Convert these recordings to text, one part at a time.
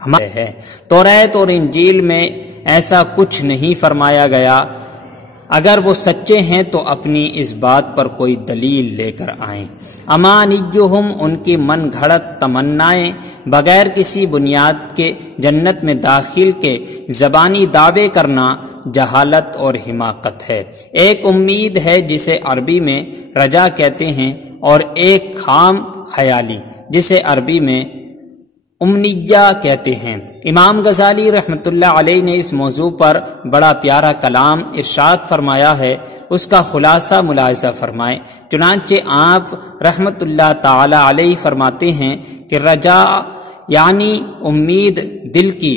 ہمارے ہے۔ توریت اور انجیل میں ایسا کچھ نہیں فرمایا گیا۔ اگر وہ سچے ہیں تو اپنی اس بات پر کوئی دلیل لے کر آئیں۔ امانیہم، ان کی من گھڑت تمنائیں بغیر کسی بنیاد کے جنت میں داخل کے زبانی دعوے کرنا جہالت اور حماقت ہے۔ ایک امید ہے جسے عربی میں رجا کہتے ہیں، اور ایک خام خیالی جسے عربی میں امنیہ کہتے ہیں۔ امام غزالی رحمۃ اللہ علیہ نے اس موضوع پر بڑا پیارا کلام ارشاد فرمایا ہے، اس کا خلاصہ ملاحظہ فرمائیں۔ چنانچہ آپ رحمۃ اللہ تعالی علیہ فرماتے ہیں کہ رجا یعنی امید دل کی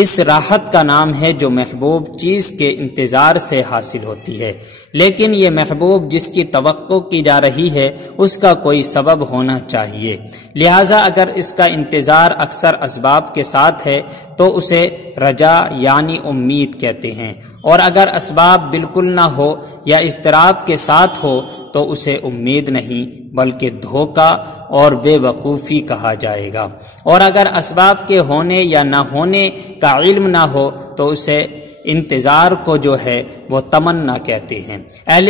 اس راحت کا نام ہے جو محبوب چیز کے انتظار سے حاصل ہوتی ہے، لیکن یہ محبوب جس کی توقع کی جا رہی ہے اس کا کوئی سبب ہونا چاہیے، لہذا اگر اس کا انتظار اکثر اسباب کے ساتھ ہے تو اسے رجا یعنی امید کہتے ہیں، اور اگر اسباب بالکل نہ ہو یا اضطراب کے ساتھ ہو تو اسے امید نہیں بلکہ دھوکہ اور بے وقوفی کہا جائے گا، اور اگر اسباب کے ہونے یا نہ ہونے کا علم نہ ہو تو اسے انتظار کو جو ہے وہ تمنا کہتے ہیں۔ اہل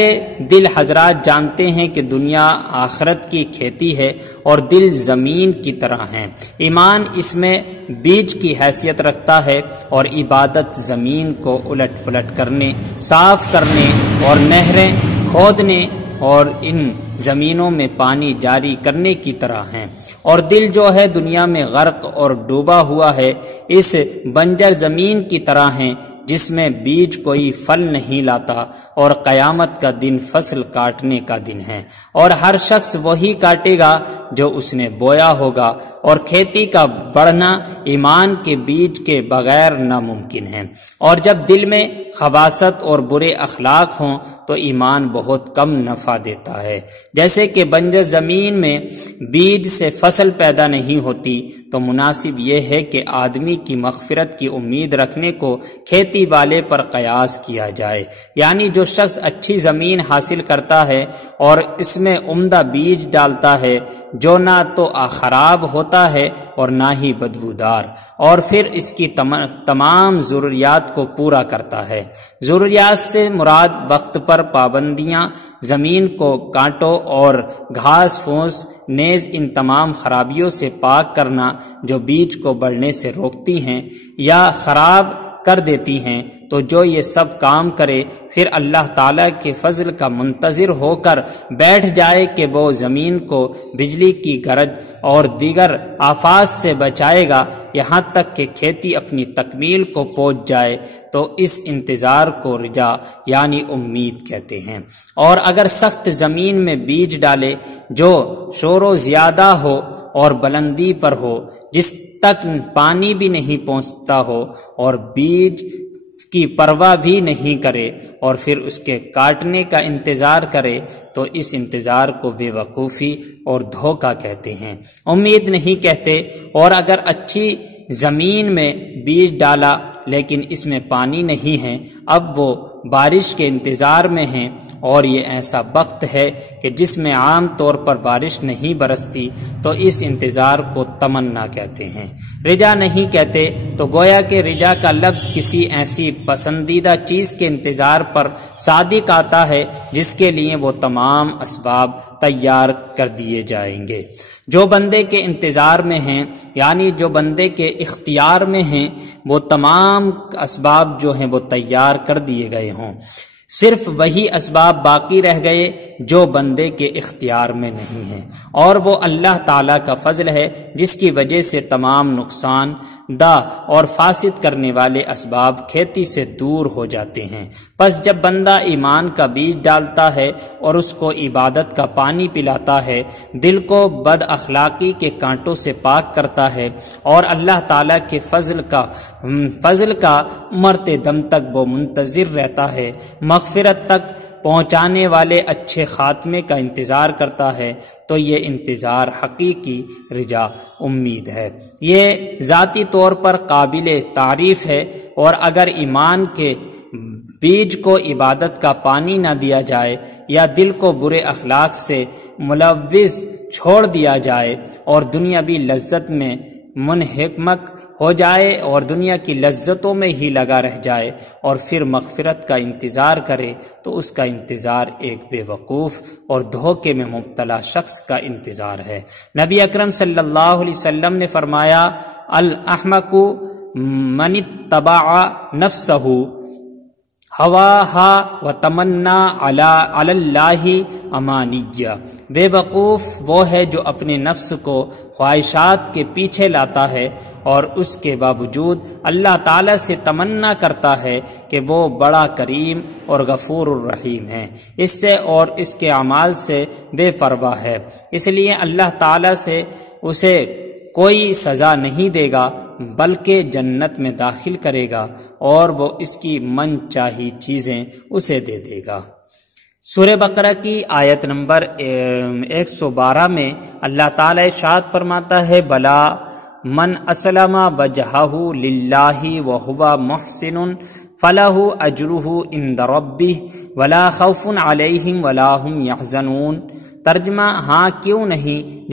دل حضرات جانتے ہیں کہ دنیا آخرت کی کھیتی ہے اور دل زمین کی طرح ہیں۔ ایمان اس میں بیج کی حیثیت رکھتا ہے اور عبادت زمین کو الٹ پلٹ کرنے، صاف کرنے اور نہریں کھودنے اور ان زمینوں میں پانی جاری کرنے کی طرح ہیں، اور دل جو ہے دنیا میں غرق اور ڈوبا ہوا ہے، اس بنجر زمین کی طرح ہیں جس میں بیج کوئی پھل نہیں لاتا، اور قیامت کا دن فصل کاٹنے کا دن ہے، اور ہر شخص وہی کاٹے گا جو اس نے بویا ہوگا، اور کھیتی کا بڑھنا ایمان کے بیج کے بغیر ناممکن ہے۔ اور جب دل میں خباثت اور برے اخلاق ہوں تو ایمان بہت کم نفع دیتا ہے۔ جیسے کہ بنجر زمین میں بیج سے فصل پیدا نہیں ہوتی، تو مناسب یہ ہے کہ آدمی کی مغفرت کی امید رکھنے کو کھیتی والے پر قیاس کیا جائے، یعنی جو شخص اچھی زمین حاصل کرتا ہے اور اس میں عمدہ بیج ڈالتا ہے جو نہ تو خراب ہوتا ہے اور نہ ہی بدبودار، اور پھر اس کی تمام ضروریات کو پورا کرتا ہے۔ ضروریات سے مراد وقت پر پابندیاں، زمین کو کانٹوں اور گھاس پھوس نیز ان تمام خرابیوں سے پاک کرنا جو بیج کو بڑھنے سے روکتی ہیں یا خراب کر دیتی ہیں، تو جو یہ سب کام کرے پھر اللہ تعالیٰ کے فضل کا منتظر ہو کر بیٹھ جائے کہ وہ زمین کو بجلی کی گرج اور دیگر آفات سے بچائے گا یہاں تک کہ کھیتی اپنی تکمیل کو پہنچ جائے، تو اس انتظار کو رجا یعنی امید کہتے ہیں۔ اور اگر سخت زمین میں بیج ڈالے جو شور و زیادہ ہو اور بلندی پر ہو، جس تک پانی بھی نہیں پہنچتا ہو، اور بیج کی پرواہ بھی نہیں کرے اور پھر اس کے کاٹنے کا انتظار کرے، تو اس انتظار کو بے وقوفی اور دھوکہ کہتے ہیں، امید نہیں کہتے۔ اور اگر اچھی زمین میں بیج ڈالا لیکن اس میں پانی نہیں ہے، اب وہ بارش کے انتظار میں ہیں، اور یہ ایسا وقت ہے کہ جس میں عام طور پر بارش نہیں برستی، تو اس انتظار کو تمنا کہتے ہیں، رجا نہیں کہتے۔ تو گویا کہ رجا کا لفظ کسی ایسی پسندیدہ چیز کے انتظار پر صادق آتا ہے جس کے لیے وہ تمام اسباب تیار کر دیے جائیں گے۔ جو بندے کے انتظار میں ہیں یعنی جو بندے کے اختیار میں ہیں، وہ تمام اسباب جو ہیں وہ تیار کر دیے گئے ہوں، صرف وہی اسباب باقی رہ گئے جو بندے کے اختیار میں نہیں ہیں، اور وہ اللہ تعالیٰ کا فضل ہے جس کی وجہ سے تمام نقصان دہ اور فاسد کرنے والے اسباب کھیتی سے دور ہو جاتے ہیں۔ پس جب بندہ ایمان کا بیج ڈالتا ہے اور اس کو عبادت کا پانی پلاتا ہے، دل کو بد اخلاقی کے کانٹوں سے پاک کرتا ہے، اور اللہ تعالیٰ کے فضل کا مرتے دم تک وہ منتظر رہتا ہے، مغفرت تک پہنچانے والے اچھے خاتمے کا انتظار کرتا ہے، تو یہ انتظار حقیقی رجا امید ہے۔ یہ ذاتی طور پر قابل تعریف ہے، اور اگر ایمان کے بیج کو عبادت کا پانی نہ دیا جائے یا دل کو برے اخلاق سے ملوث چھوڑ دیا جائے اور دنیاوی لذت میں منہمک ہو جائے اور دنیا کی لذتوں میں ہی لگا رہ جائے اور پھر مغفرت کا انتظار کرے تو اس کا انتظار ایک بے وقوف اور دھوکے میں مبتلا شخص کا انتظار ہے۔ نبی اکرم صلی اللہ علیہ وسلم نے فرمایا، الاحمق من اتبع نفسہ ہواہا وتمنا علی اللہ امانیہ۔ بے وقوف وہ ہے جو اپنے نفس کو خواہشات کے پیچھے لاتا ہے اور اس کے باوجود اللہ تعالیٰ سے تمنا کرتا ہے کہ وہ بڑا کریم اور غفور الرحیم ہے، اس سے اور اس کے اعمال سے بے پرواہ ہے، اس لیے اللہ تعالیٰ سے اسے کوئی سزا نہیں دے گا بلکہ جنت میں داخل کرے گا اور وہ اس کی من چاہی چیزیں اسے دے دے گا۔ سورہ بقرہ کی آیت نمبر 112 میں اللہ تعالیٰ ارشاد فرماتا ہے، بلا من اسلم وجہہ للہ وہو محسن فلہ اجرہ عند ربہ ولا خوف علیہم ولا ہم یحزنون۔ ترجمہ، ہاں کیوں نہیں،